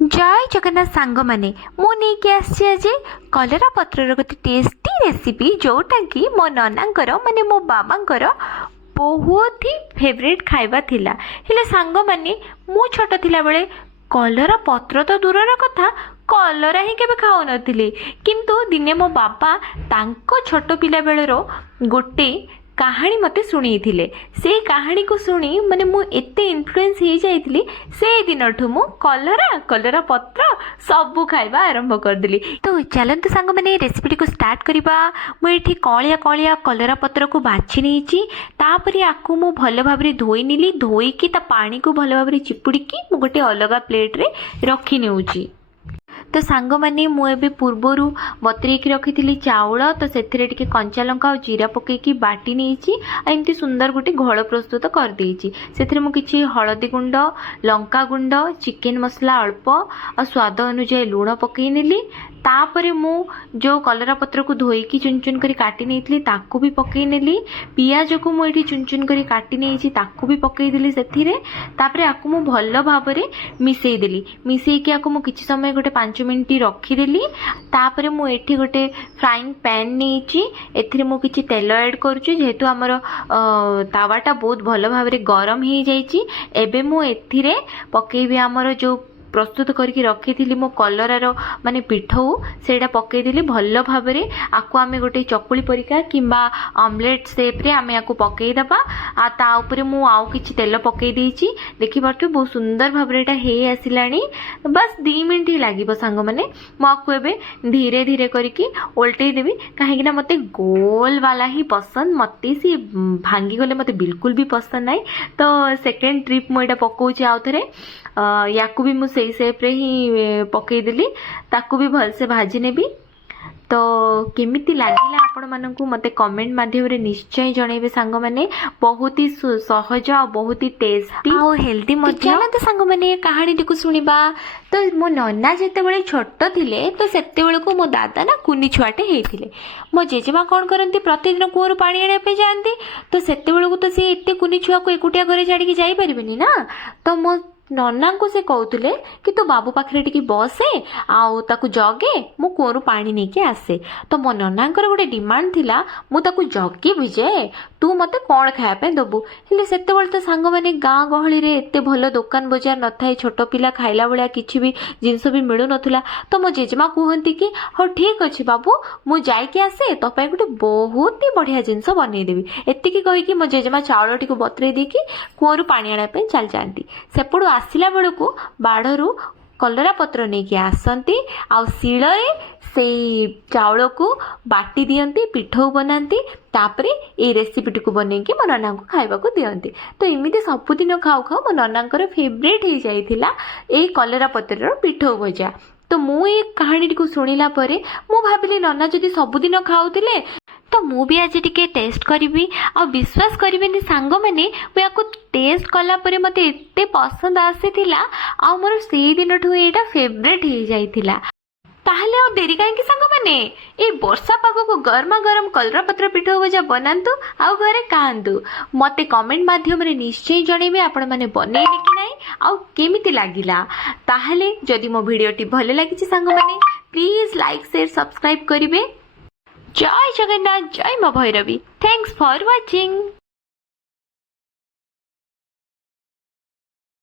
जय जगन्नाथ सांग मैंने मुझे आज कलरा पत्र गोटे टेस्टी रेसिपी जोटा कि मो ननांकर माने मो बाबांकर बहुत ही फेवरेट खाइबा थिला। हेले सांग मैंने मु छोट थिला बेले कलरा पत्र तो दूरर कथा कलरा ही केबे खाऊ नथिले, किंतु दिने मो बाबा तांको छोट पिला बेलर गोटे कहानी मते शुणी थिले। से कहानी को शुणी माने मु एते इन्फ्लुएंस हो जाइथिली, से दिनठु मु कलरा कलरा पत्र सबु खाइबा आरंभ कर दिली। तो चलंतु सांग माने रेसिपी को स्टार्ट करिबा। मु एठी कलिया कलिया कलरा पत्र को बाछि नेछि, तापरे आकु मु भलो भाबरे धोई निली। धोई की ता पानी को भलो भाबरे चिपुडी की मु गोटे अलगा प्लेट रे रखी नेउची। तो सांग माने मु एबे पूर्वरु बतरेकी रखी चाउल, तो सेथिरे टिके कंचा लंका और जीरा पकेकी बाटी नेछि। एमती सुंदर गोटे घोल प्रस्तुत कर देछि। सेथिरे मु किछि हळदी गुंड, लंका गुंड, चिकेन मसला अल्प और स्वाद अनुसार लूण पकई नेली। तापरे मु जो कलरा पत्र को धोईकी चुन चुन करी काटी नेइथली ताकू भी पकई नेली। पियाज को मु एठी चुन चुन करी काटी नेइछि ताकू भी पकई देली सेथिरे। तापरे आकु मु भलो भाबरे मिसेई देली। मिसेई के आकु मु किछि समय गोटे 5 मिनिट रखी देली। तापरे मु एठी गोटे फ्राइंग पैन नेइछि, एथिरे मु किछि तेल ऐड करूछि जेहेतु हमर तावाटा बहुत भलो भाबरे गरम हे जाइछि। एबे मु एथिरे पकेइबे हमर जो प्रस्तुत करके रखी थी मो कलरार माने पिठौ सेटा पकई देली भलो भाबरे। आकु आमे गोटे चकुली परिका किंबा ऑमलेट शेप रे आमे आकु पकई दबा। आ ता ऊपर मु आउ किछि तेल पकई देइछि। देखि पारथु बहुत सुंदर भाबरे एटा हे आसिलानी। बस 2 मिनिट ही लागिबो सांग माने। मु आकु एबे धीरे धीरे करके उल्टै देबी, काहे कि मते गोल वाला ही पसंद, मते सी भांगी गले मते बिल्कुल भी पसंद नाही। तो सेकंड ट्रिप मु एटा पकोछि आउ थरे। याकू भी मु सेई शेप रे ही पकई देली, ताकू भी भल से भाजी नेबी। तो केमिति लागिला आपण मानकू मते कमेंट माध्यम रे निश्चय जणेबे सांग माने। बहुत ही सहज और बहुत ही टेस्टी और हेल्दी मध्य। तो सांग माने कहानी टिकु सुनिबा। तो मो नन्ना जेते बेले छोट थिले तो सेते बेले को मो दादा ना कुनी छुआटे हेथिले। मो जेजेमा कोन करंती प्रतिदिन कुआर पानी आने पे जानती। तो सेते बेले को तो से एते कुनी छुआ को एकुटिया घरे छाडी के जाई परिबेनी ना। तो मो नन्ना को से कहते कि तू बाबू पाखे टिके बसे आउ ताकू जगे मु कुआरू पानी नहीं के आसे। तो मो नन्ना गोटे डिमांड थिला मु ताकू जगी बुझे तू मते कौन खाया दबू। हेले सेते बेले तो सांग माने गाँ गहली रे एते भलो दुकान बजार न थाए, छोट पिला खाइला बेला किछि भी जिंस भी मिलु नथुला। तो मो जेजेमा कहती कि हो ठीक अछि बाबू मु जाई के आसे तो पय गोटे बहुत ही बढ़िया जिंस बनै देबी। एतिकी कहि कि मो जेजेमा चाउल टिको बतरै दे कि कुआरू पानी आना पे चल जांती। सेपडू आसिला बेलू बाढ़रू कलरा पत्र नहीं कि आसती आ शिଳରେ से चाउल को बाटी दियंती, पिठौ बनाती। तापरे ए रेसिपी टी को बनै कि मो नना को खाइबा को दियंती। तो एमिति सबुदिन खाऊ खाऊ मो ननांकर फेवरेट हो जाइथिला ए कलरा पत्रर पिठौ भजा। तो मु ए कहानी को सुनिला परे मु भाबिली नना जदि सबुदिन खाउथिले तो मु भी आज टिके टेस्ट करी। आ विश्वास करेनि सांग मैंने मुझे टेस्ट कला परे मते एते पसंद आसीथिला आ मोर से दिनठु एटा फेवरेट हो जाइथिला। ताहले आ देरी काहे कि सांग मैंने ए वर्षा पाग को गरमा गरम कलरा पत्र पिठौ भजा बनांतु आ घरे खांतु। मते कमेंट माध्यम रे निश्चय जणेबे आपण माने बनेइले कि नाही आ केमिति लागिला। ताहले जदि मो वीडियोटी भले लागिछि सांग माने प्लीज लाइक शेयर सब्सक्राइब करिवे। जय जगन्नाथ, जय मां भैरवी। Thanks for watching.